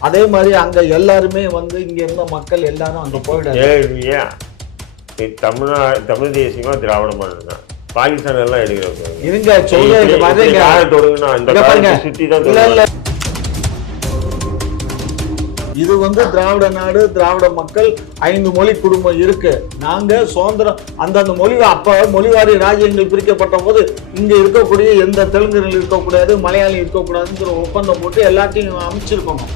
அதே மாதிரி அங்க எல்லாருமே வந்து இங்க இருந்த மக்கள் எல்லாரும் அங்க நீ தமிழ்நா தமிழ் தேசியமா திராவிட மாடல் தான் பாகிஸ்தான் எல்லாம் எடுக்கிறவங்க இருங்க சொல்ல இது வர்றீங்க யாரை தொடுங்கன்னா இந்த இங்க பாருங்க. காலத்தை சுத்தி தான். இது வந்து திராவிட நாடு திராவிட மக்கள் ஐந்து மொழி குடும்பம் இருக்கு. நாங்க சுதந்திரம் அந்தந்த மொழி அப்ப மொழிவாரி ராஜ்யங்கள் பிரிக்கப்பட்ட போது இங்க இருக்கக்கூடிய எந்த தெலுங்கர்கள் இருக்கக்கூடாது மலையாளி இருக்கக்கூடாதுங்கிற ஒப்பந்தம் போட்டு எல்லாத்தையும் அமைச்சிருக்கணும்.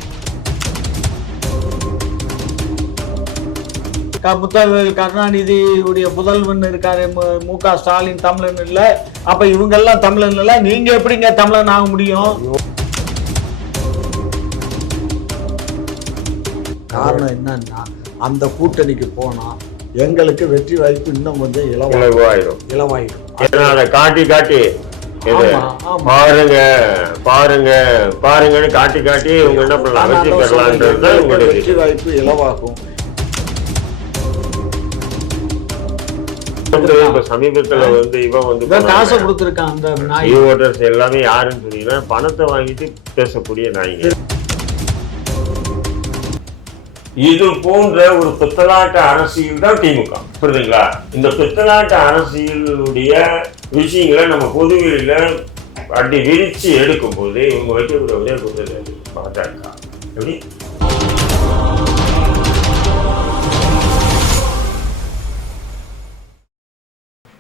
க- முத்தவேல் கருணாநிதி உடைய புதல்வன் இருக்காரு மு- க ஸ்டாலின் தமிழன் இல்ல அப்ப இவங்க எல்லாம் தமிழன் இல்ல நீங்க எப்படிங்க தமிழன் ஆக முடியும்? காரணம் என்னன்னா அந்த கூட்டணிக்கு போனா எங்களுக்கு வெற்றி வாய்ப்பு இன்னும் கொஞ்சம் இலவாயிடும் ஏன்னா அதை காட்டி காட்டி. பாருங்க பாருங்க பாருங்கன்னு காட்டி காட்டி இவங்க என்ன பண்ணலாம்? வெற்றி பெறலான்றது வெற்றி வாய்ப்பு இலவாகும். இப்ப சமீபத்துல வந்து இவன் வந்து காசை கொடுத்துருக்கான் அந்த நாய். ஓட்டர்ஸ் எல்லாமே யாருன்னு சொன்னீங்கன்னா பணத்தை வாங்கிட்டு பேசக்கூடிய நாய்ங்க இது போன்ற ஒரு பித்தலாட்ட அரசியல் தான் திமுக. புரியுதுங்களா? இந்த பித்தலாட்ட அரசியலுடைய விஷயங்களை நம்ம பொதுவெளியில அப்படி விரிச்சு எடுக்கும்போது இவங்க வைக்கக்கூடிய ஒரே பாஜக. எப்படி?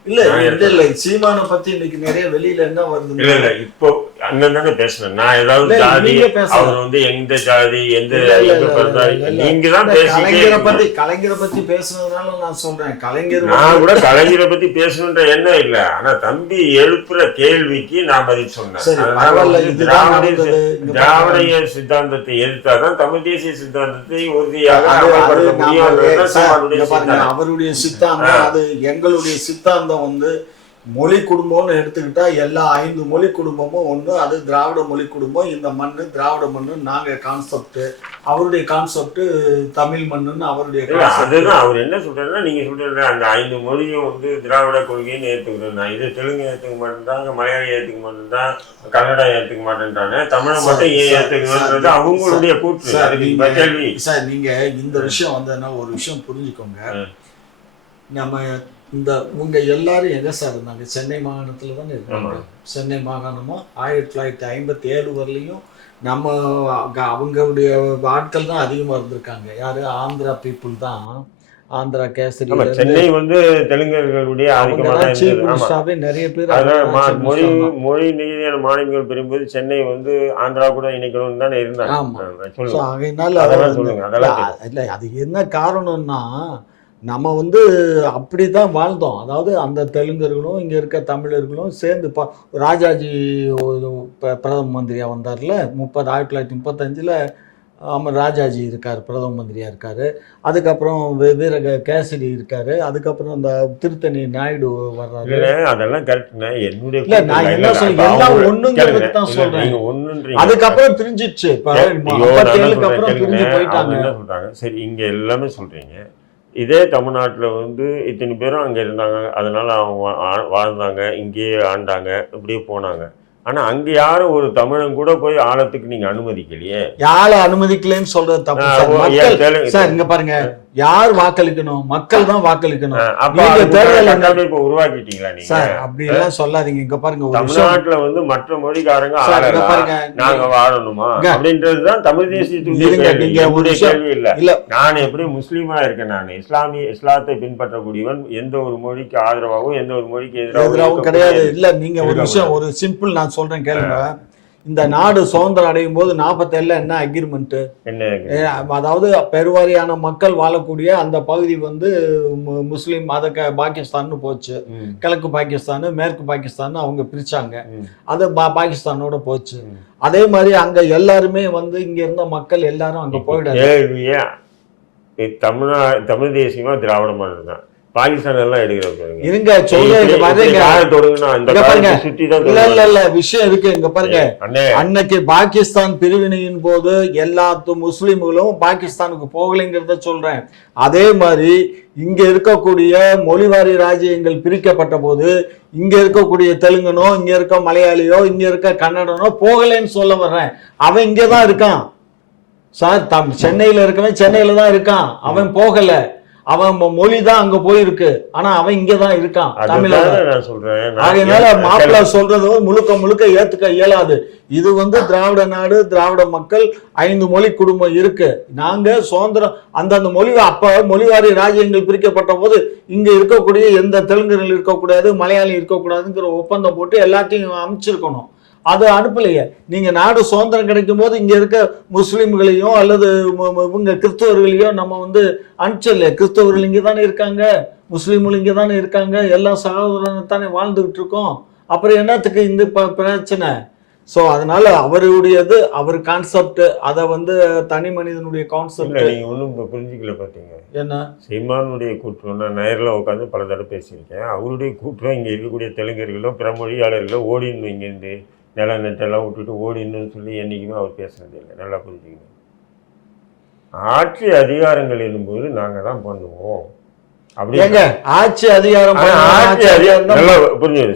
இல்ல இல்ல இல்ல. சீமானை பத்தி இன்னைக்கு நிறைய வெளியில என்ன வருது இல்ல இல்ல இப்போ அண்ணன் தானே பேசுனேன் நான் ஏதாவது ஜாதி. அவர் வந்து எந்த ஜாதி எந்த எங்க பிறந்தாரு. நீங்க தான் கலைஞரை. பத்தி கலைஞரை பத்தி பேசுனதுனால நான் சொல்றேன் கலைஞர் நான் கூட கலைஞரை பத்தி பேசணுன்ற எண்ணம் இல்ல ஆனா தம்பி எழுப்புற கேள்விக்கு நான் பதில் சொன்னேன் திராவிட திராவிடைய சித்தாந்தத்தை எதிர்த்தாதான் தமிழ் தேசிய சித்தாந்தத்தை உறுதியாக அவருடைய சித்தாந்தம். அது எங்களுடைய சித்தாந்தம் வந்து மொழி குடும்பம்னு எடுத்துக்கிட்டா எல்லா ஐந்து மொழி குடும்பமும் ஒண்ணு அது திராவிட மொழி குடும்பம். இந்த மண்ணு திராவிட மண்ணு நாங்க கான்செப்ட் அவருடைய கான்செப்ட் தமிழ் மண்ணுன்னு அவருடைய. அதுதான். அவர் என்ன சொல்றாருன்னா நீங்க சொல்றது அந்த ஐந்து மொழியும் வந்து திராவிட கொள்கைன்னு ஏத்துக்கிறேன் நான். இது தெலுங்கு ஏத்துக்க மாட்டேன்றாங்க மலையாளி ஏத்துக்க மாட்டேன்றாங்க கன்னடா ஏத்துக்க மாட்டேன்றாங்க தமிழை மட்டும் ஏன் சார், அவங்களுடைய கூற்று. சார், அதுக்கு நீங்க- இப்ப கேள்வி சார் நீங்க இந்த விஷயம் வந்ததுன்னா ஒரு விஷயம் புரிஞ்சுக்கோங்க. நம்ம இந்த உங்க எல்லாரும் எங்க சார் இருந்தாங்க? சென்னை மாகாணத்துல தானே இருக்காங்க. சென்னை மாகாணமும் ஆயிரத்தி தொள்ளாயிரத்தி ஐம்பத்தி ஏழு வரலையும் நம்ம அவங்களுடைய ஆட்கள் தான் அதிகமா இருந்திருக்காங்க. யாரு? ஆந்திரா பீப்புள் தான். ஆந்திரா கேசரி சென்னை வந்து தெலுங்கர்களுடைய ஆதிக்கமாக நிறைய பேர் மொழி. மொழி நீதியான மாநிலங்கள் பெறும்போது சென்னை வந்து ஆந்திரா கூட இணைக்கணும்னு தானே இருந்தாங்க. ஆமா. ஆ, So, சொல்லுங்க அதனால அதெல்லாம் சொல்லுங்க. அதெல்லாம் இல்ல அது என்ன காரணம்னா நம்ம வந்து அப்படிதான் வாழ்ந்தோம். அதாவது அந்த தெலுங்கர்களும் இங்க இருக்க தமிழர்களும் சேர்ந்து பா ராஜாஜி பிரதம மந்திரியா வந்தார்ல. முப்பது ஆயிரத்தி தொள்ளாயிரத்தி முப்பத்தஞ்சுல ஆமாம் ராஜாஜி இருக்கார் பிரதம மந்திரியா இருக்காரு. அதுக்கப்புறம் வீர க- கேசரி இருக்காரு. அதுக்கப்புறம் அந்த திருத்தணி நாயுடு வர்றாரு. அதெல்லாம் கரெக்ட்ங்க என்னுடைய இல்ல, நான் என்ன அப்ப எல்லாம் கேளுங்க. தான். நீங்க ஒண்ணுன்றீங்க. அதுக்கப்புறம் பிரிஞ்சிடுச்சு. இப்ப முப்பத்தேழுக்கு அப்புறம் பிரிஞ்சு. போயிட்டாங்க. என்ன சொல்றாங்க? சரி இங்க எல்லாமே சொல்றீங்க. இதே தமிழ்நாட்டில் வந்து இத்தனை பேரும் அங்கே இருந்தாங்க. அதனால் அவங்க வா- வாழ்ந்தாங்க. இங்கேயே ஆண்டாங்க. இப்படியே போனாங்க. ஆனா அங்க யாரும் ஒரு தமிழன் கூட போய் ஆழத்துக்கு நீங்க அனுமதிக்கலையே. யாரை அனுமதிக்கலைன்னு சொல்றது தப்பு. சார். இங்க பாருங்க. யார் வாக்களிக்கணும்? மக்கள் தான் வாக்களிக்கணும். நீங்க தேர்தல் உருவாக்கிட்டீங்களா நீங்க? சார் அப்படி எல்லாம் சொல்லாதீங்க. இங்க பாருங்க தமிழ்நாட்டுல வந்து மற்ற மொழிக்காரங்க பாருங்க. நாங்க வாழணுமா. அப்படின்றதுதான் தமிழ் தேசியத்துடைய கேள்வி. இல்ல. இல்ல. நான் எப்படி முஸ்லீமா இருக்கேன் நான்? இஸ்லாமிய இஸ்லாத்தை பின்பற்றக்கூடியவன் எந்த ஒரு மொழிக்கு ஆதரவாகவும் எந்த ஒரு மொழிக்கு எதிராகவும் கிடையாது. இல்ல நீங்க ஒரு விஷயம் ஒரு சிம்பிள் நான் சொல்றேன் கேளுங்க. இந்த நாடு சுதந்திரம் அடையும் போது நாற்பத்தேழுல என்ன அக்ரிமெண்ட் என்ன அதாவது பெருவாரியான மக்கள் வாழக்கூடிய அந்த பகுதி வந்து முஸ்லிம் மத க- பாகிஸ்தான்னு போச்சு. கிழக்கு பாகிஸ்தான் மேற்கு பாகிஸ்தான் அவங்க பிரிச்சாங்க. அது பா பாகிஸ்தானோட போச்சு. அதே மாதிரி அங்க எல்லாருமே வந்து இங்க இருந்த மக்கள் எல்லாரும் அங்க இது தமிழ்நா தமிழ் தேசியமா திராவிட மாடல் தான். பாகிஸ்தான் எல்லாம் இருங்க சொல்ல இந்த சுத்தி தான் இல்ல இல்ல. இல்ல விஷயம் இருக்கு. இங்க பாருங்க. அன்னைக்கு பாகிஸ்தான் பிரிவினையின் போது எல்லா து- முஸ்லிம்களும் பாகிஸ்தானுக்கு போகலைங்கிறத சொல்றேன். அதே மாதிரி இங்க இருக்கக்கூடிய மொழிவாரி ராஜ்யங்கள் பிரிக்கப்பட்ட போது இங்க இருக்கக்கூடிய தெலுங்கனோ இங்க இருக்க மலையாளியோ இங்க இருக்க கன்னடனோ போகலைன்னு சொல்ல வர்றேன். அவன் இங்கதான் இருக்கான். சார் தம் சென்னையில இருக்கவன் சென்னையில தான் இருக்கான். அவன் போகல. அவன் மொழி தான் அங்க போயிருக்கு. ஆனா அவன் இங்க தான் இருக்கான் தமிழ நான் சொல்றேன். எனக்கு- மாப்பிள்ள சொல்றது முழுக்க முழுக்க ஏத்துக்க இயலாது. இது வந்து திராவிட நாடு திராவிட மக்கள் ஐந்து மொழி குடும்பம் இருக்கு. நாங்க சுதந்திரம் அந்தந்த மொழி அப்ப மொழிவாரி ராஜ்யங்கள் பிரிக்கப்பட்ட போது இங்க இருக்கக்கூடிய எந்த தெலுங்கர்கள் இருக்கக்கூடாது மலையாளி இருக்கக்கூடாதுங்கிற ஒப்பந்தம் போட்டு எல்லாத்தையும் அமைச்சிருக்கணும். அது அனுப்பலையே. நீங்க நாடு சுதந்திரம் கிடைக்கும் போது இங்க இருக்க முஸ்லிம்களையோ அல்லது இவங்க கிறிஸ்தவர்களையோ நம்ம வந்து அனுப்பிச்சல கிறிஸ்தவர்கள் இங்க தானே இருக்காங்க முஸ்லீம்கள் இங்கே தானே இருக்காங்க எல்லாம் சகோதரன் தானே வாழ்ந்துகிட்டு இருக்கோம் அப்புறம் என்னத்துக்கு இந்த பிரச்சனை? ஸோ அதனால அவருடையது அவர் கான்செப்ட் அதை வந்து தனி மனிதனுடைய கான்செப்ட் நீங்க ஒண்ணும் இப்ப புரிஞ்சுக்கல பாத்தீங்க. என்ன? சீமானுடைய கூற்றம் நான் நேரில் உட்காந்து பல தடவை பேசியிருக்கேன். அவருடைய கூற்றம் இங்கே இருக்கக்கூடிய தெலுங்கர்களோ பிற மொழியாளர்களோ ஓடின்னு இங்கேருந்து நில நெட்டெல்லாம் விட்டுட்டு ஓடின்னு சொல்லி என்றைக்குமே அவர் பேசுனதில்லை நல்லா புரிஞ்சுக்கணும் ஆட்சி அதிகாரங்கள் என்னும்போது நாங்கள் தான் பண்ணுவோம். ஏங்க ஆட்சி அதிகாரம் ஆட்சி அதிகாரம் நல்லா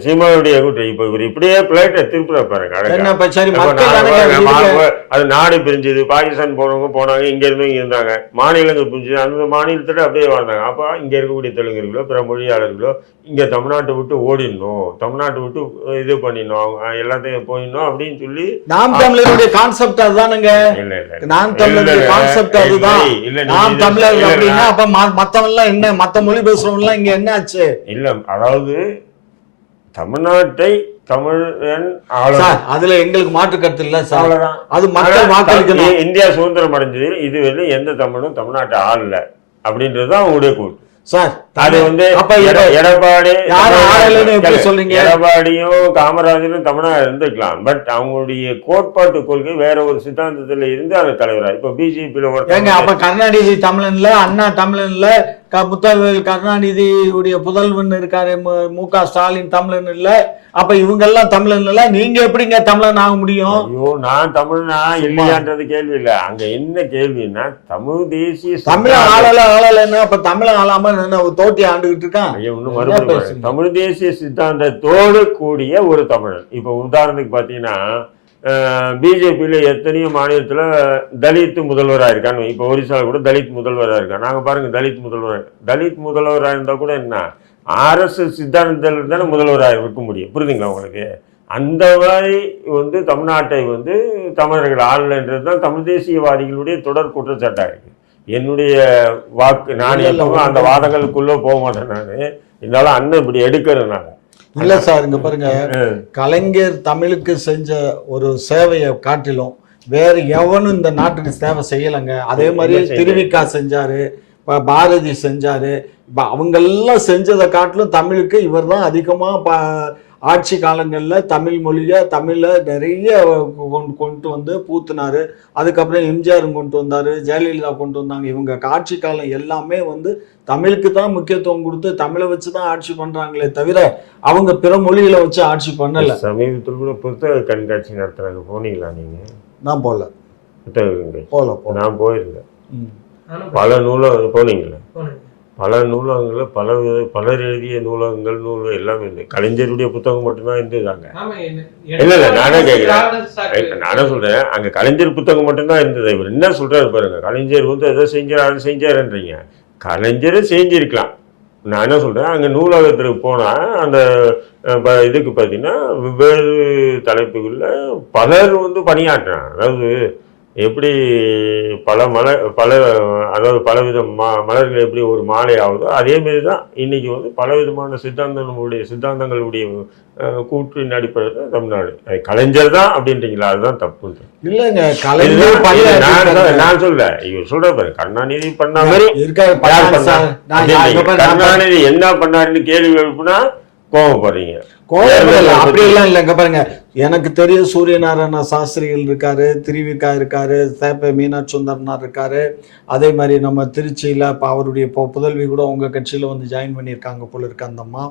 சீமானுடைய இப்போ இவர் இப்படியே பிளேட்டை பாருங்க அது நாடு பிரிஞ்சது. பாகிஸ்தான் போனவங்க போனாங்க இங்க இருந்து இங்க இருந்தாங்க. மாநிலங்கள் பிரிஞ்சது. அந்த மாநிலத்துல அப்படியே வாழ்ந்தாங்க. அப்ப இங்க இருக்கக்கூடிய தெலுங்கர்களோ பிற மொழியாளர்களோ இங்க தமிழ்நாட்டை விட்டு ஓடிடணும். தமிழ்நாட்டை விட்டு இது பண்ணிடணும். அவங்க எல்லாத்தையும் போயிடணும் அப்படின்னு சொல்லி நாம் தமிழருடைய கான்செப்ட் அதுதானுங்க. இல்ல இல்ல நான் தமிழருடைய கான்செப்ட் அதுதான். நாம் தமிழர் அப்படின்னா அப்ப மத்தவங்க எல்லாம் என்ன? மத்த மொழி பேசுறவங்க எல்லாம் இங்க என்ன ஆச்சு இல்ல அதாவது தமிழ்நாட்டை தமிழன் சார் அதுல எங்களுக்கு மாற்று கருத்து இல்ல சார். அது மக்கள் வாக்களிக்கணும். இந்தியா சுதந்திரம் அடைஞ்சது இதுவரை எந்த தமிழும் தமிழ்நாட்டை ஆளல அப்படின்றது தான் அவங்களுடைய கூட்டு சார் அது வந்து எடப்பாடி சொல்றீங்க? எடப்பாடியும் காமராஜரும் தமிழா இருந்துக்கலாம். பட் அவங்களுடைய கோட்பாட்டு கொள்கை வேற ஒரு சித்தாந்தத்துல இருந்து அந்த தலைவரா இப்ப பிஜேபியில ஏங்க அப்ப கருணாநிதி தமிழன்ல அண்ணா தமிழன்ல க- முத்தவேல் கருணாநிதி உடைய புதல்வன் இருக்காரு மு- க ஸ்டாலின் தமிழன் இல்ல. அப்ப இவங்க எல்லாம் தமிழன் இல்ல நீங்க எப்படிங்க தமிழன் ஆக முடியும்? ஐயோ நான் தமிழ்னா இல்லையான்றது கேள்வி இல்ல. அங்க என்ன கேள்வின்னா தமிழ் தேசிய தமிழ ஆளல ஆளலன்னா அப்ப தமிழன் ஆளாம தோட்டி ஆண்டுகிட்டு இருக்கான்? ஐயா, இன்னும் என்ன மறுபடியும். தமிழ் தேசிய சித்தாந்தத்தோடு கூடிய ஒரு தமிழன். இப்போ உதாரணத்துக்கு பார்த்தீங்கன்னா பிஜேபியில் எத்தனையோ மாநிலத்தில் தலித் முதல்வராக இருக்கான்னு இப்போ ஒரிசாவில் கூட தலித் முதல்வராக இருக்கா நாங்கள் பாருங்க தலித் முதல்வர் தலித் முதல்வராக இருந்தால் கூட என்ன? அரசு சித்தாந்தத்தில் தானே முதல்வராக இருக்க முடியும். புரியுதுங்களா உங்களுக்கு? அந்த மாதிரி வந்து தமிழ்நாட்டை வந்து தமிழர்கள் ஆளன்றது தான் தமிழ் தேசியவாதிகளுடைய தொடர் குற்றச்சாட்டாக இருக்கு. என்னுடைய வாக்கு நான் எப்பவும் அந்த வாதங்களுக்குள்ள போக மாட்டேன் நான். இருந்தாலும் அண்ணன் இப்படி எடுக்கிறேன் இல்ல சார் இங்க பாருங்க. கலைஞர் தமிழுக்கு செஞ்ச ஒரு சேவையை காட்டிலும் வேற எவனும் இந்த நாட்டுக்கு சேவை செய்யலைங்க. அதே மாதிரி. திருவிக்கா செஞ்சாரு பாரதி செஞ்சாரு. அவங்கெல்லாம் செஞ்சதை காட்டிலும் தமிழுக்கு இவர் தான் அதிகமா ப- ஆட்சி காலங்கள்ல தமிழ் மொழிய தமிழ நிறைய கொண்டு கொண்டு வந்து பூத்துனாரு. அதுக்கப்புறம் எம்ஜிஆர் கொண்டு வந்தாரு ஜெயலலிதா கொண்டு வந்தாங்க. இவங்க ஆட்சி காலம் எல்லாமே வந்து தமிழுக்கு தான் முக்கியத்துவம் கொடுத்து தமிழை வச்சு தான் ஆட்சி பண்றாங்களே தவிர அவங்க பிற மொழிகளை வச்சு ஆட்சி பண்ணல. சமீபத்தில் கூட புத்தக கண்காட்சி நடத்துறாங்க. போனீங்களா நீங்க? நான் போல. புத்தக கண்காட்சி? போல போல. நான் போயிருந்தேன். பல நூலகம் போனீங்களா. பல நூலகங்களில் பல பலர் எழுதிய நூலகங்கள் நூல்கள் எல்லாமே இருந்து கலைஞருடைய புத்தகம் மட்டும்தான் இருந்ததாங்க இல்ல, இல்ல, நானே சாக்கு. நானே சொல்றேன். அங்க கலைஞர் புத்தகம் மட்டும்தான் இருந்தது. இவர் என்ன சொல்றாரு பாருங்க கலைஞர் வந்து எதை செஞ்சார் அதை செஞ்சாருன்றீங்க கலைஞரை செஞ்சிருக்கலாம். நான் என்ன சொல்றேன் அங்க நூலகத்துக்கு போனா அந்த இதுக்கு பார்த்தீங்கன்னா வெவ்வேறு தலைப்புகளில் பலர் வந்து பணியாற்றுறாங்க. அதாவது எப்படி பல மலர் பல அதாவது பலவித மா மலர்கள் எப்படி ஒரு மாலை ஆகுதோ அதே மாதிரி தான் இன்னைக்கு வந்து பலவிதமான சித்தாந்தங்களுடைய சித்தாந்தங்களுடைய கூற்றின் அடிப்படையில் தமிழ்நாடு. அது கலைஞர் தான் அப்படின்றீங்களா? அதுதான் தப்புன்ற இல்லங்க கலைஞர் நான் நான் சொல்ல இவர் சொல்ற பாரு கருணாநிதி பண்ண மாதிரி கருணாநிதி என்ன பண்ணாருன்னு கேள்வி எழுப்புனா கோவப்படுறீங்க. கோவப்படல அப்படி எல்லாம் இல்லைங்க பாருங்க. எனக்கு தெரியும் சூரியநாராயண சாஸ்திரிகள் இருக்காரு திருவிக்கா இருக்காரு சேப்ப மீனாட்சி சுந்தரனார் இருக்காரு. அதே மாதிரி நம்ம திருச்சியில் இப்போ அவருடைய இப்போ புதல்வி கூட உங்கள் கட்சியில் வந்து ஜாயின் பண்ணியிருக்காங்க போல இருக்கு அந்த அம்மா.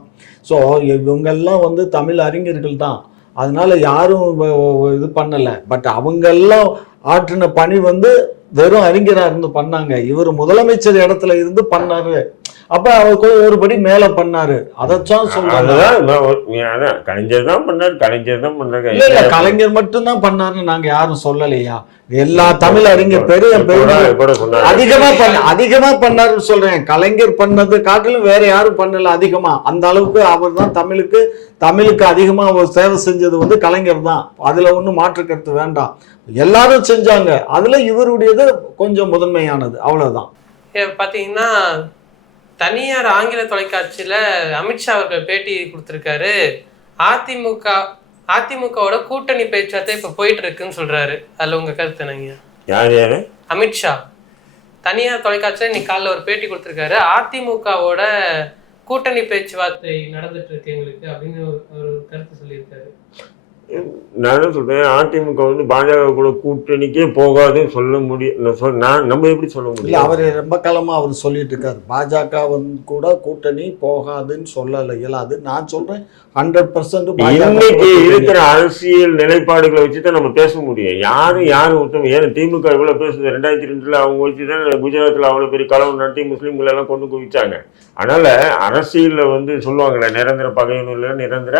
ஸோ இவங்கெல்லாம் வந்து தமிழ் அறிஞர்கள் தான். அதனால யாரும் இது பண்ணலை. பட் அவங்கெல்லாம் ஆற்றின பணி வந்து வெறும் அறிஞராக இருந்து பண்ணாங்க. இவர் முதலமைச்சர் இடத்துல இருந்து பண்ணாரு. அப்ப அவர் கொஞ்சம் ஒருபடி மேல பண்ணாரு. அதைத்தான் சொல்றாங்க. ஒரு- கலைஞர் தான் பண்ணாரு கலைஞர் தான் பண்ணாரு. இல்ல இல்ல கலைஞர் மட்டும்தான் பண்ணாருன்னு நாங்க யாரும் சொல்லலையா? எல்லா தமிழ் அறிஞர் பெரிய அதிகமா பண்ண அதிகமா பண்ணாருன்னு சொல்றேன். கலைஞர் பண்ணது காட்டிலும் வேற யாரும் பண்ணல அதிகமா. அந்த அளவுக்கு அவர் தான் தமிழுக்கு தமிழுக்கு அதிகமா அவர் சேவை செஞ்சது வந்து கலைஞர் தான். அதுல ஒண்ணும் மாற்று கருத்து வேண்டாம். எல்லாரும் செஞ்சாங்க. அதுல இவருடையது கொஞ்சம் முதன்மையானது. அவ்வளவுதான். ஏ, பாத்தீங்கன்னா தனியார் ஆங்கில தொலைக்காட்சியில அமித்ஷா அவர்கள் பேட்டி கொடுத்திருக்காரு. அதிமுக அதிமுகவோட கூட்டணி பேச்சுவார்த்தை இப்ப போயிட்டு இருக்குன்னு சொல்றாரு. அதுல உங்க கருத்து என்னங்க? யார் யாரு? அமித்ஷா தனியார் தொலைக்காட்சியில இன்னைக்கு காலைல ஒரு பேட்டி கொடுத்திருக்காரு. அதிமுகவோட கூட்டணி பேச்சுவார்த்தை நடந்துட்டு இருக்கு எங்களுக்கு அப்படின்னு ஒரு ஒரு கருத்து சொல்லியிருக்காரு. நான் என்ன சொல்றேன் அதிமுக வந்து பாஜக கூட கூட்டணிக்கே போகாதுன்னு சொல்ல முடியும் நான் நம்ம எப்படி சொல்ல முடியும்? அவர் ரொம்ப காலமா அவர் சொல்லிட்டு இருக்காரு. பாஜக வந்து கூட கூட்டணி போகாதுன்னு சொல்லல இயலாது. நான் சொல்றேன் ஹண்ட்ரட் பர்சன்ட் இன்னைக்கு இருக்கிற அரசியல் நிலைப்பாடுகளை வச்சு தான் நம்ம பேச முடியும். யாரும் யாரும் உத்தமம் ஏன்னா திமுக இவ்வளவு பேசுது ரெண்டாயிரத்தி ரெண்டுல அவங்க வச்சு தான் குஜராத்ல அவ்வளவு பெரிய கலவு நடத்தி முஸ்லீம்களை எல்லாம் கொண்டு குவிச்சாங்க. அதனால அரசியல்ல வந்து சொல்லுவாங்களே நிரந்தர பகையனும் இல்லை நிரந்தர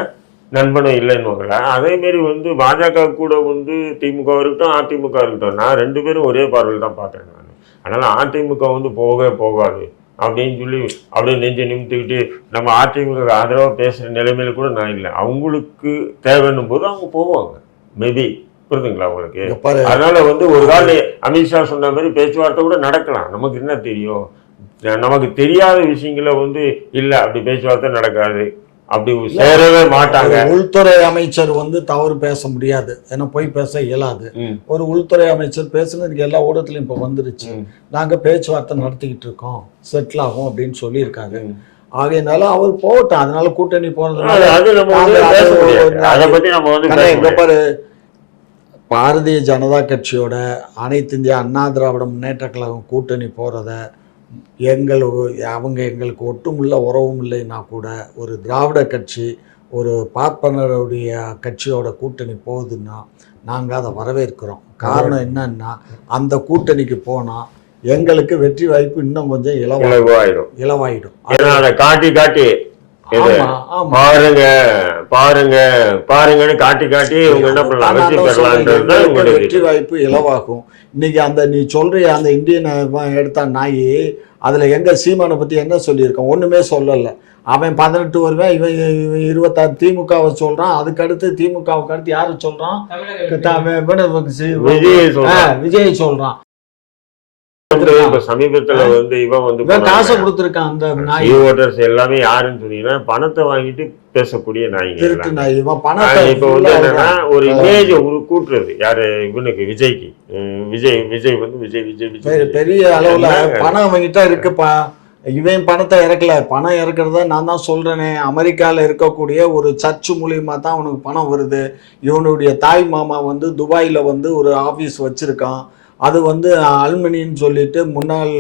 நண்பனும் இல்லைன்னுவாங்களே அதே மாதிரி வந்து பாஜக கூட வந்து திமுக இருக்கட்டும் அதிமுக இருக்கட்டும் நான் ரெண்டு பேரும் ஒரே பார்வையில் தான் பார்க்குறேன் நான். அதனால அதிமுக வந்து போக போகாது அப்படின்னு சொல்லி அப்படியே நெஞ்சை நிமித்துக்கிட்டு நம்ம அதிமுக ஆதரவாக பேசுகிற நிலைமையில கூட நான் இல்லை. அவங்களுக்கு தேவைன்னும் போது அவங்க போவாங்க. மேபி புரியுதுங்களா உங்களுக்கு? அதனால வந்து ஒரு கால அமித்ஷா சொன்ன மாதிரி பேச்சுவார்த்தை கூட நடக்கலாம். நமக்கு என்ன தெரியும்? நமக்கு தெரியாத விஷயங்கள வந்து இல்ல அப்படி பேச்சுவார்த்தை நடக்காது. அப்படி சேரவே மாட்டாங்க. உள்துறை அமைச்சர் வந்து தவறு பேச முடியாது. ஏன்னா போய் பேச இயலாது. ஒரு உள்துறை அமைச்சர் பேசுனதுக்கு எல்லா ஊடகத்திலையும் இப்போ வந்துருச்சு. நாங்க பேச்சுவார்த்தை நடத்திக்கிட்டு இருக்கோம். செட்டில் ஆகும் அப்படின்னு சொல்லியிருக்காங்க. ஆகையினால அவர் போகட்டும். அதனால கூட்டணி போனதுனால பாரதிய ஜனதா கட்சியோட அனைத்து இந்திய அண்ணா திராவிட முன்னேற்ற கழகம் கூட்டணி போறத எங்கள் அவங்க எங்களுக்கு ஒட்டுமுள்ள உறவும் இல்லைன்னா கூட ஒரு திராவிட கட்சி ஒரு பார்ப்பனருடைய கட்சியோட கூட்டணி போகுதுன்னா நாங்கள் அதை வரவேற்கிறோம். காரணம் என்னன்னா அந்த கூட்டணிக்கு போனால் எங்களுக்கு வெற்றி வாய்ப்பு இன்னும் கொஞ்சம் இலவாயிடும் ஏன்னா அதை காட்டி காட்டி பாருங்க பாருங்க பாருங்கன்னு காட்டி காட்டி வெற்றி வாய்ப்பு இலவாகும் இன்னைக்கு அந்த நீ சொல்றிய அந்த இந்தியன் எடுத்த நாய் அதுல எங்க சீமானை பத்தி என்ன சொல்லியிருக்கான்? ஒண்ணுமே சொல்லல. அவன் பதினெட்டு வருவேன் இவன் இவன் இருபத்தாறு திமுகவை சொல்றான். அதுக்கு அடுத்து திமுகவுக்கு அடுத்து யாரு சொல்றான்? தமிழக த- அவன் இவனை சி- விஜய் சொல்றான். இப்ப சமீபத்துல வந்து இவன் வந்து காசை. கொடுத்துருக்கான் அந்த நாய்? ஓட்டர்ஸ் எல்லாமே யாருன்னு சொன்னீங்கன்னா பணத்தை வாங்கிட்டு பேசக்கூடிய நாய்ங்க பணத்தை இப்ப வந்து என்னன்னா ஒரு. இமேஜ் கூட்டுறது. யாரு? இவனுக்கு விஜய்க்கு. விஜய் விஜய் வந்து விஜய் விஜய் பெரிய- விஜய். பெரிய அளவுல? பணம் அவங்கிட்ட இருக்குப்பா. இவன் பணத்தை இறக்கல. பணம் இறக்குறத நான் தான் சொல்றேனே. அமெரிக்கால இருக்கக்கூடிய ஒரு சர்ச் மூலியமா தான் அவனுக்கு பணம் வருது. இவனுடைய தாய் மாமா வந்து துபாயில வந்து ஒரு ஆபீஸ் வச்சிருக்கான். அது வந்து அல்மனின்னு சொல்லிட்டு முன்னாள்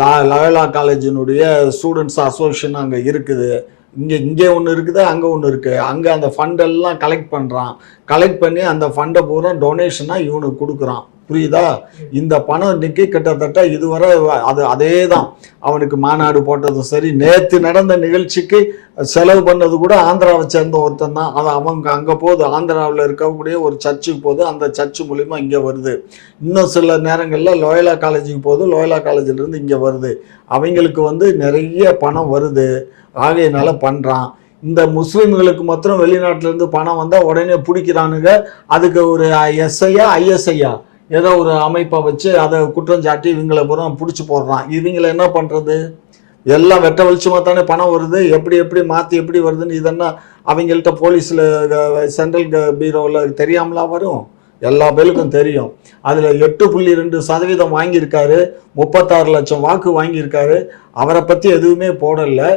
லா லயோலா காலேஜினுடைய ஸ்டூடெண்ட்ஸ் அசோசியேஷன் அங்கே இருக்குது. இங்கே இங்கே ஒன்று இருக்குது அங்கே ஒன்று இருக்குது அங்கே அந்த ஃபண்டெல்லாம் கலெக்ட் பண்ணுறான் கலெக்ட் பண்ணி அந்த ஃபண்டை பூரா டொனேஷனாக இவனுக்கு கொடுக்குறான். புரியுதா? இந்த பணம் இன்னைக்கு கிட்டத்தட்ட இதுவரை அது அதே தான் அவனுக்கு மாநாடு போட்டதும் சரி நேற்று நடந்த நிகழ்ச்சிக்கு செலவு பண்ணது கூட ஆந்திராவை சேர்ந்த ஒருத்தன் தான். அது அவங்க அங்கே போகுது ஆந்திராவில் இருக்கக்கூடிய ஒரு சர்ச்சுக்கு போகுது அந்த சர்ச்சு மூலிமா இங்கே வருது. இன்னும் சில நேரங்களில் லோயலா காலேஜுக்கு போகுது லோயலா காலேஜிலேருந்து இங்கே வருது. அவங்களுக்கு வந்து நிறைய பணம் வருது. ஆகையினால பண்ணுறான் இந்த முஸ்லீம்களுக்கு மாத்திரம் வெளிநாட்டிலேருந்து பணம் வந்தால் உடனே பிடிக்கிறானுங்க. அதுக்கு ஒரு எஸ்ஐயா ஐஎஸ்ஐயா? ஏதோ ஒரு அமைப்பை வச்சு அதை குற்றம் சாட்டி இவங்களை பூரா பிடிச்சி போடுறான். இவங்களை என்ன பண்ணுறது எல்லாம் வெட்ட வெளிச்சமாக தானே பணம் வருது? எப்படி எப்படி மாற்றி எப்படி வருதுன்னு இதெல்லாம் அவங்கள்ட்ட போலீஸில் சென்ட்ரல் பீரோவில் தெரியாமலா வரும்? எல்லா பேருக்கும் தெரியும். அதில் எட்டு புள்ளி ரெண்டு சதவீதம் வாங்கியிருக்காரு. முப்பத்தாறு லட்சம் வாக்கு வாங்கியிருக்காரு. அவரை பற்றி எதுவுமே போடலை.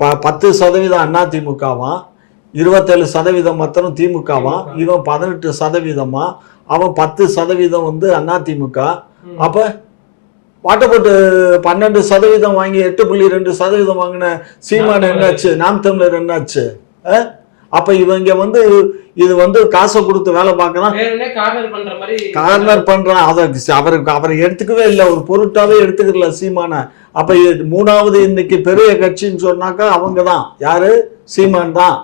ப பத்து சதவீதம் அதிமுகவா இருபத்தேழு சதவீதம் மாத்திரம் திமுகவான் இவன் பதினெட்டு சதவீதமாக அவன் பத்து சதவீதம் வந்து அதிமுக. அப்ப வாட்டப்பட்டு பன்னெண்டு சதவீதம் வாங்கி எட்டு புள்ளி ரெண்டு சதவீதம் வாங்கின சீமான் என்னாச்சு? நாம் தமிழர் என்னாச்சு? அப்ப இவங்க வந்து இது வந்து காசை கொடுத்து வேலை பார்க்கறான். வேணும்னே கார்னர் பண்றான். அதை அவருக்கு அவரை எடுத்துக்கவே இல்லை. ஒரு பொருட்டாவே எடுத்துக்கல சீமான. அப்ப மூணாவது இன்னைக்கு பெரிய கட்சின்னு சொன்னாக்கா அவங்க தான் யாரு? சீமான் தான்.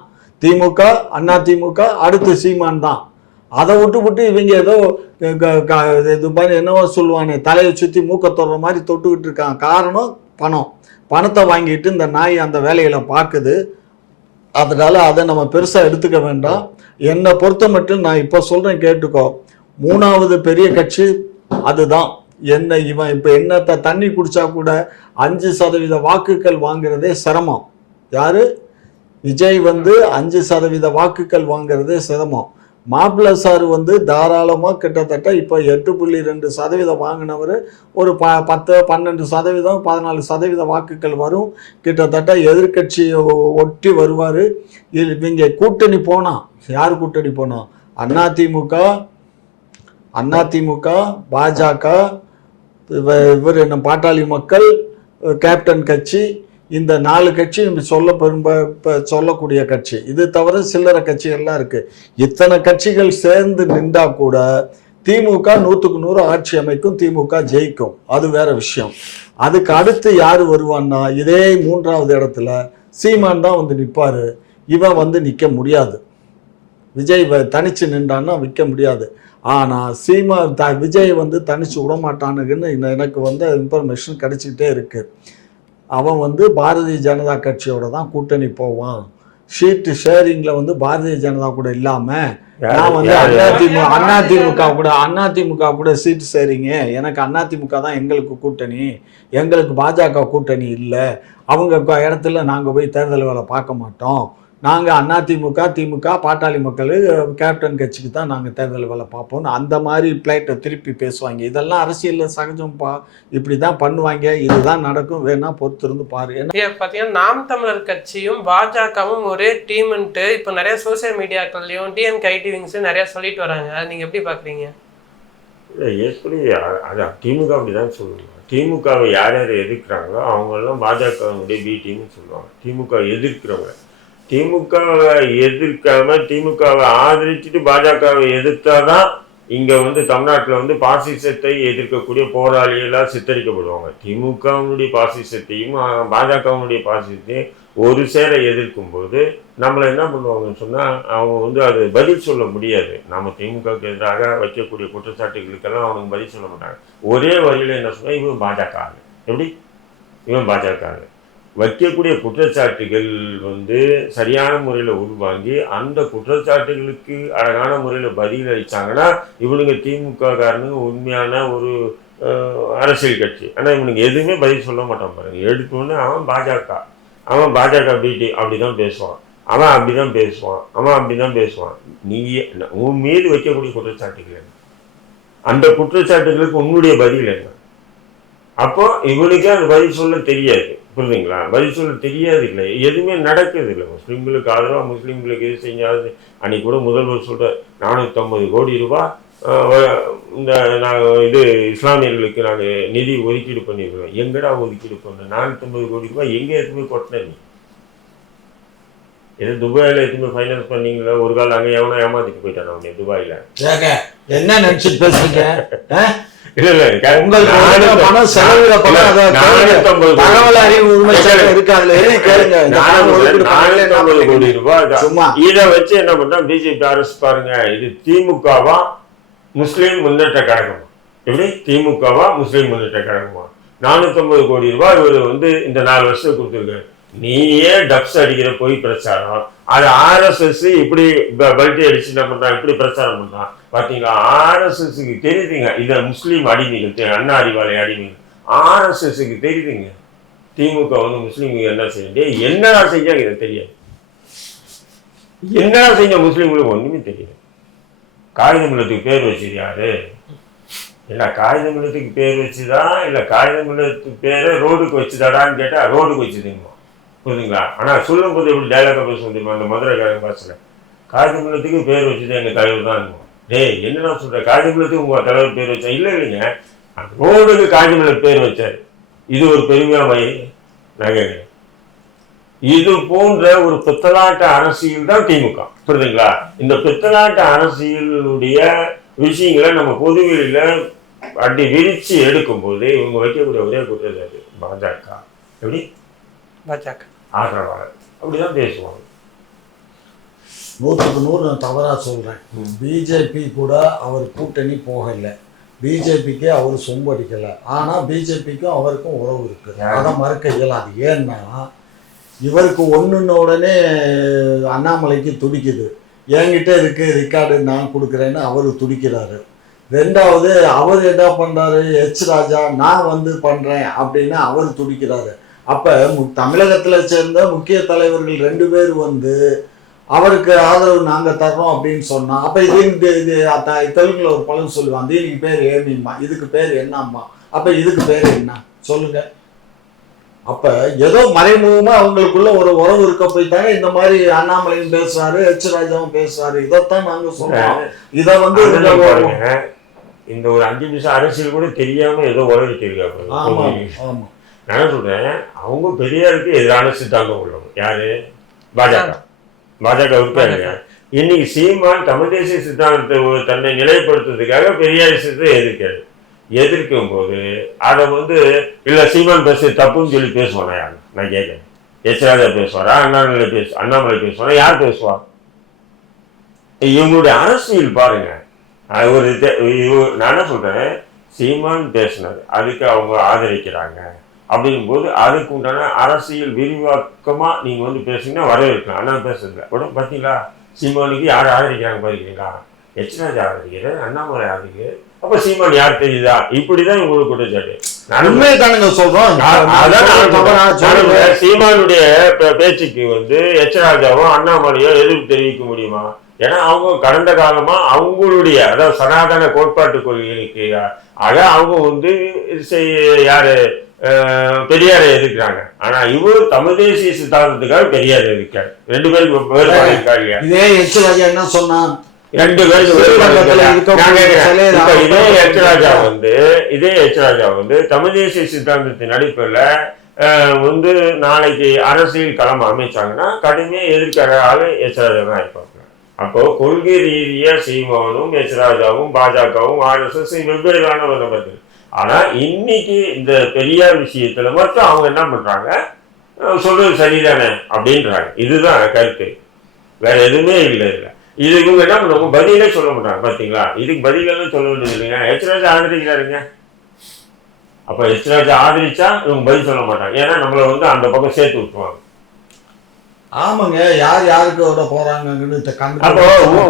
திமுக அண்ணா திமுக அடுத்து சீமான் தான். அதை விட்டு விட்டு இவங்க ஏதோ க- க- இது மாதிரி என்னவோ சொல்லுவானே தலையை சுற்றி மூக்க தொடுற மாதிரி தொட்டுக்கிட்டு இருக்கான் காரணம் பணம். பணத்தை வாங்கிட்டு இந்த நாய் அந்த வேலைகளை பார்க்குது. அதனால அதை நம்ம பெருசாக எடுத்துக்க வேண்டாம். என்னை பொறுத்த மட்டும் நான் இப்போ சொல்கிறேன் கேட்டுக்கோ. மூணாவது பெரிய கட்சி அதுதான். என்ன இவன் இப்போ என்னத்தை தண்ணி குடிச்சா கூட அஞ்சு சதவீத வாக்குகள் வாங்குறதே சிரமம். யாரு? விஜய் வந்து அஞ்சு சதவீத வாக்குகள் வாங்குறதே சிரமம். மாப்பிள்ளை சார் வந்து தாராளமாக கிட்டத்தட்ட இப்போ எட்டு புள்ளி ரெண்டு சதவீதம் வாங்கினவர் ஒரு ப பத்து பன்னெண்டு சதவீதம் பதினாலு சதவீத வாக்குகள் வரும். கிட்டத்தட்ட எதிர்க்கட்சியை ஒட்டி வருவார். இங்கே கூட்டணி போனால் யார் கூட்டணி போனால் அதிமுக அதிமுக பாஜக இவர் என்ன பாட்டாளி மக்கள் கேப்டன் கட்சி இந்த நாலு கட்சி சொல்ல பெரும்ப சொல்லக்கூடிய கட்சி. இது தவிர சில்லறை கட்சிகள்லாம் இருக்கு. இத்தனை கட்சிகள் சேர்ந்து நின்றா கூட திமுக நூற்றுக்கு நூறு ஆட்சி அமைக்கும் திமுக ஜெயிக்கும். அது வேற விஷயம். அதுக்கு அடுத்து யார் வருவான்னா இதே மூன்றாவது இடத்துல சீமான் தான் வந்து நிற்பாரு இவன் வந்து நிற்க முடியாது. விஜய் வ- தனிச்சு நின்றான்னா விற்க முடியாது. ஆனால் சீமா த விஜய் வந்து தனிச்சு விட மாட்டானுங்கன்னு எனக்கு வந்து இன்ஃபர்மேஷன் கிடைச்சிக்கிட்டே இருக்குது அவன் வந்து பாரதிய ஜனதா கட்சியோட தான் கூட்டணி போவான். ஷீட்டு ஷேரிங்கில் வந்து பாரதிய ஜனதா கூட இல்லாமல் நான் வந்து? அதிமுக அதிமுக கூட அதிமுக கூட சீட்டு சேரிங்க எனக்கு அதிமுக தான் எங்களுக்கு கூட்டணி. எங்களுக்கு பாஜக கூட்டணி இல்லை. அவங்க இடத்துல நாங்கள் போய் தேர்தல் வேலை பார்க்க மாட்டோம். நாங்கள் அதிமுக திமுக பாட்டாளி மக்கள் கேப்டன் கட்சிக்கு தான் நாங்கள் தேர்தல் வேலை பார்ப்போம்னு அந்த மாதிரி பிளேட்டை திருப்பி பேசுவாங்க. இதெல்லாம் அரசியலில் சகஜம்ப்பா இப்படி தான் பண்ணுவாங்க. இதுதான் நடக்கும். வேணா பொறுத்திருந்து பாரு. ஏன்னா ஐயா, பாத்தீங்கன்னா நாம் தமிழர் கட்சியும் பாஜகவும் ஒரே டீம்ன்ட்டு இப்போ நிறைய சோசியல் மீடியாக்கள்லயும் டிஎம்கே ஐடி விங்ஸ் நிறைய சொல்லிட்டு வராங்க. அது நீங்க எப்படி பாக்குறீங்க? இல்லை எப்படி அதான் திமுக அப்படிதான் சொல்லுவாங்க. திமுகவை யார் யார் எதிர்க்கிறாங்களோ அவங்கெல்லாம் பாஜகவுடைய பி டீம்னு சொல்லுவாங்க. திமுக எதிர்க்கிறவங்க. திமுகவை எதிர்க்காம திமுகவை ஆதரிச்சுட்டு பாஜகவை எதிர்த்தாதான் இங்க வந்து தமிழ்நாட்டில் வந்து பாசிசத்தை எதிர்க்கக்கூடிய போராளிகளாக சித்தரிக்கப்படுவாங்க. திமுகவினுடைய பாசிசத்தையும் பாஜகவுடைய பாஜகவினுடைய பாசிசத்தையும் ஒரு சேர எதிர்க்கும் போது நம்மளை என்ன பண்ணுவாங்கன்னு சொன்னா அவங்க வந்து அது பதில் சொல்ல முடியாது. நம்ம திமுகவுக்கு எதிராக வைக்கக்கூடிய குற்றச்சாட்டுகளுக்கெல்லாம் அவனுக்கு பதில் சொல்ல மாட்டாங்க. ஒரே வழியில் என்ன சொன்னா இவன் பாஜக எப்படி? இவன் பாஜக வைக்கக்கூடிய குற்றச்சாட்டுகள் வந்து சரியான முறையில் உள்வாங்கி அந்த குற்றச்சாட்டுகளுக்கு அழகான முறையில் பதில் அளித்தாங்கன்னா இவனுங்க திமுக காரனுங்க உண்மையான ஒரு அரசியல் கட்சி. ஆனால் இவனுங்க எதுவுமே பதில் சொல்ல மாட்டான் பாருங்க. எடுத்தோன்னே அவன் பாஜக. அவன் பாஜக பிடி அப்படி தான் பேசுவான். அவன் அப்படி தான் பேசுவான். அவன் அப்படி தான் பேசுவான். நீ உன் மீது வைக்கக்கூடிய குற்றச்சாட்டுகள் என்ன? அந்த குற்றச்சாட்டுகளுக்கு உன்னுடைய பதில் என்ன? அப்போ இவனுக்கே அந்த பதில் சொல்ல தெரியாது. புரியுதுங்களா? பதில் சொல்ல தெரியாது இல்லை எதுவுமே நடக்குது இல்லை முஸ்லீம்களுக்கு ஆதரவாக முஸ்லீம்களுக்கு எது செஞ்சாலும் அன்னைக்கு கூட முதல்வர் சொல்ற நானூற்றம்பது கோடி ரூபாய் இந்த நான் இது இஸ்லாமியர்களுக்கு நாங்கள் நிதி ஒதுக்கீடு பண்ணியிருக்கிறோம் எங்கடா ஒதுக்கீடு பண்ண நானூற்றம்பது கோடி ரூபாய் எங்கே எதுவுமே கொட்டின நீ? ஏதோ துபாயில் எதுவுமே ஃபைனான்ஸ் பண்ணீங்களா? ஒரு கால் அங்கே எவனோ ஏமாத்திட்டு போயிட்டான் அவனே துபாயில்? என்ன நினைச்சிட்டு பேசுறீங்க? இல்ல இல்ல உங்களுக்கு பணம் கோடி தகவல் அறிவு கோடி? ரூபாய். சும்மா. இதை வச்சு என்ன பண்ணா பிஜேபி அரசு பாருங்க இது திமுகவா முஸ்லீம் முன்னேற்ற கழகமா. எப்படி? திமுகவா முஸ்லீம் முன்னேற்ற கழகமா? நானூற்றம்பது கோடி ரூபாய் இவர் வந்து இந்த நாலு வருஷம் கொடுத்துருக்காரு. நீயே டப்ஸ் அடிக்கிற பொய் பிரச்சாரம். அது ஆர்எஸ்எஸ் இப்படி பல்ட்டி அடிச்சு என்ன பண்றான்? இப்படி பிரச்சாரம் பண்றான். பார்த்தீங்களா ஆர்எஸ்எஸ்க்கு தெரியுதுங்க. இதை முஸ்லீம் அடிமைகள் தெ- அண்ணா அறிவாலய அடிமைகள். ஆர்எஸ்எஸ்க்கு தெரியுதுங்க. திமுக வந்து முஸ்லீமுக்கு என்ன செய்யும் என்னடா செஞ்சாங்க? இதை தெரியாது. என்னடா செஞ்ச முஸ்லீம்களுக்கு ஒன்றுமே தெரியல காகித பேர் வச்சது யாரு? என்ன காகித மில்லத்துக்கு பேர் வச்சுதா? இல்லை காகித மில்லத்துக்கு பேரை ரோடுக்கு வச்சுதாடான்னு கேட்டால் ரோடுக்கு வச்சுதுங்க புரியுதுங்களா ஆனால் சொல்லும் போது எப்படி டைலாக பேச முடியுமா? அந்த மதுரைக்காரன் பாசல. காகித மில்லத்துக்கு பேர் வச்சுதான் எங்கள் தலைவர் தான் இருக்கும் டேய் என்னடா சொல்ற? காகித மில்லத்துக்கு உங்க தலைவர் பேர் வச்சா இல்ல இல்லைங்க. ரோடுக்கு மில்லத் பேர் வச்சாரு. இது ஒரு பெருமையா மை நான் கேட்கிறேன் இது போன்ற ஒரு பித்தலாட்ட அரசியல் தான் திமுக. புரியுதுங்களா? இந்த பித்தலாட்ட அரசியலுடைய விஷயங்களை நம்ம பொதுவெளியில அடி விரிச்சு எடுக்கும்போது இவங்க வைக்கக்கூடிய ஒரே குற்றச்சாட்டு பாஜக. எப்படி? பாஜக. ஆதரவாளர். அப்படிதான் பேசுவாங்க. நூற்றுக்கு நூறு நான் தவறாக சொல்கிறேன் பிஜேபி கூட அவர் கூட்டணி போகலை. பிஜேபிக்கு அவர் சொம்படிக்கலை ஆனால் பிஜேபிக்கும் அவருக்கும் உறவு இருக்குது அதை மறுக்க இயலாது. ஏன்னா இவருக்கு ஒன்றுன்ன உடனே அண்ணாமலைக்கு துடிக்குது. என்கிட்ட இருக்கு ரெக்கார்டு நான் கொடுக்குறேன்னு அவர் துடிக்கிறாரு. ரெண்டாவது அவர் என்ன பண்ணுறாரு எச் ராஜா நான் வந்து பண்ணுறேன் அப்படின்னு அவர் துடிக்கிறாரு. அப்போ தமிழகத்தில் சேர்ந்த முக்கிய தலைவர்கள் ரெண்டு பேர் வந்து அவருக்கு ஆதரவு நாங்கள் தர்றோம் அப்படின்னு சொன்னால் அப்போ இது தெலுங்கில் ஒரு பழம் சொல்லுவான் தீனிக்கு பேர் ஏமிம்மா இதுக்கு பேர் என்னம்மா அப்போ இதுக்கு பேர் என்ன? சொல்லுங்க. அப்போ ஏதோ மறைமுகமாக அவங்களுக்குள்ள ஒரு உறவு இருக்க போயிட்டாங்க. இந்த மாதிரி அண்ணாமலையும் பேசுறாரு ஹெச் ராஜாவும் பேசுறாரு இதைத்தான் நாங்கள் சொல்றோம். இதை வந்து இந்த ஒரு அஞ்சு நிமிஷம் அரசியல் கூட தெரியாம ஏதோ உறவு இருக்காங்க ஆமா ஆமா. நான் சொல்றேன் அவங்க பெரியாருக்கு எதிரான சித்தாந்தம் உள்ளவங்க. யாரு? பாஜக. பாஜக இருக்காங்க இன்னைக்கு சீமான் தமிழ் தேசிய சித்தாந்தத்தை ஒரு தன்னை நிலைப்படுத்துறதுக்காக பெரியார் சித்தத்தை எதிர்க்காரு எதிர்க்கும் போது அதை வந்து இல்ல சீமான் பேச தப்புன்னு சொல்லி பேசுவானா யாரு? நான் கேட்கிறேன். எச் ராஜா பேசுவாரா? அண்ணாமலை பேசு அண்ணாமலை பேசுவாரா? யார் பேசுவா? இவங்களுடைய அரசியல் பாருங்க. ஒரு நான் என்ன சொல்றேன்? சீமான் பேசினார். அதுக்கு அவங்க ஆதரிக்கிறாங்க. அப்படிங்கும்போது அதுக்கு உண்டான அரசியல் விரிவாக்கமா நீங்க வந்து பேசுனீங்கன்னா வரவேற்கலாம். ஆனா பேசுறதில்ல உடனே பார்த்தீங்களா சீமானுக்கு யார் ஆதரிக்கிறாங்க பாத்தீங்களா? எச் ராஜா ஆதரிக்கிறார் அண்ணாமலை ஆதரிக்கிறார் அப்ப சீமான் யார் தெரியுதா? இப்படிதான் உங்களுக்கு குற்றச்சாட்டு நான் உண்மையை தானுங்க. நான் சீமானுடைய பேச்சுக்கு வந்து எச் ராஜாவும் அண்ணாமலையோ எதிர்ப்பு தெரிவிக்க முடியுமா? ஏன்னா அவங்க கடந்த காலமா அவங்களுடைய அதாவது சனாதன கோட்பாட்டு கொள்கைகளுக்கு ஆக அவங்க வந்து யாரு பெரியாரை எதிர்க்கிறாங்க. ஆனா இவர் தமிழ் தேசிய சித்தாந்தத்துக்காக பெரியார் எதிர்க்காரு ரெண்டு பேருக்கு வேறுபாடு இருக்கா இல்லையா இதே எச் ராஜா என்ன சொன்னான் ரெண்டு இப்ப இதே நான் எச் ராஜா வந்து இதே எச் ராஜா வந்து தமிழ் தேசிய சித்தாந்தத்தின் அடிப்படையில் அஹ், வந்து நாளைக்கு அரசியல் களம் அமைச்சாங்கன்னா கடுமையா எதிர்க்கிற ஆளு எச் ராஜா தான் இருப்பாங்க. அப்போ கொள்கை ரீதியா சீமானும் எச் ராஜாவும் பாஜகவும் ஆர்எஸ்எஸ் வெவ்வேறான ஒரு நபர்கள் ஆனால் இன்னைக்கு இந்த பெரியார் விஷயத்தில் மட்டும் அவங்க என்ன பண்ணுறாங்க அஹ், சொல்றது சரிதானே? அப்படின்றாங்க. இதுதான் கருத்து. வேற எதுவுமே இல்லை இல்லை இது இவங்க என்ன பண்ணுவாங்க? பதிலே சொல்ல மாட்டாங்க பார்த்தீங்களா இதுக்கு பதிலெல்லாம் சொல்ல வேண்டியது இல்லைங்க. எச்ராஜா ஆதரிக்கிறாருங்க. அப்போ எச்ராஜா ஆதரிச்சா இவங்க பதில் சொல்ல மாட்டாங்க. ஏன்னா நம்மளை வந்து அந்த பக்கம் சேர்த்து விட்டுருவாங்க. ஆமாங்க யார் யாருக்கு விட போறாங்கன்னு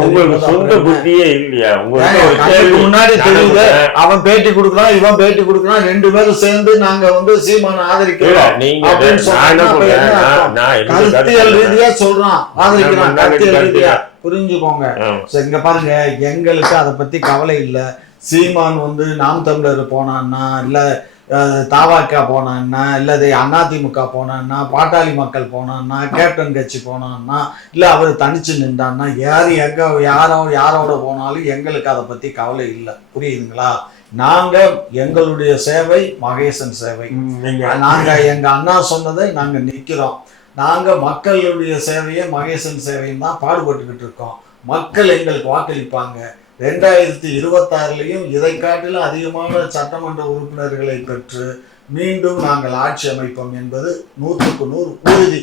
உங்களுக்கு சொந்த புத்தியே இல்லையா? உங்களுக்கு முன்னாடி தெரியுது. அவன் பேட்டி கொடுக்குறான் இவன் பேட்டி கொடுக்குறான் ரெண்டு பேரும் சேர்ந்து நாங்க வந்து சீமான ஆதரிக்கிறோம். கருத்தியல் கருத்து ரீதியா சொல்றான். ஆதரிக்கிறான். கருத்தியல் கருத்து ரீதியா. புரிஞ்சுக்கோங்க. இங்க பாருங்க எங்களுக்கு அதை பத்தி கவலை இல்ல. சீமான் வந்து நாம் தமிழர் போனான்னா இல்ல தாவாக்கா போனான்னா இல்ல இது அதிமுக போனான்னா பாட்டாளி மக்கள் போனான்னா கேப்டன் கட்சி போனான்னா இல்ல அவர் தனிச்சு நின்றான்னா யார் எங்க யாரோ யாரோட போனாலும் எங்களுக்கு அதை பத்தி கவலை இல்லை. புரியுதுங்களா? நாங்க எங்களுடைய சேவை மகேசன் சேவை. ம், நீங்க நாங்க எங்க அண்ணா சொன்னதை நாங்க நிக்கிறோம். நாங்க மக்களுடைய சேவையை மகேசன் சேவையும் தான் பாடுபட்டுக்கிட்டு இருக்கோம். மக்கள் எங்களுக்கு வாக்களிப்பாங்க. ரெண்டாயிரத்தி இருபத்தாறுலையும் இதை காட்டிலும் அதிகமான சட்டமன்ற உறுப்பினர்களை பெற்று மீண்டும் நாங்கள் ஆட்சி அமைப்போம் என்பது நூற்றுக்கு நூறு உறுதி.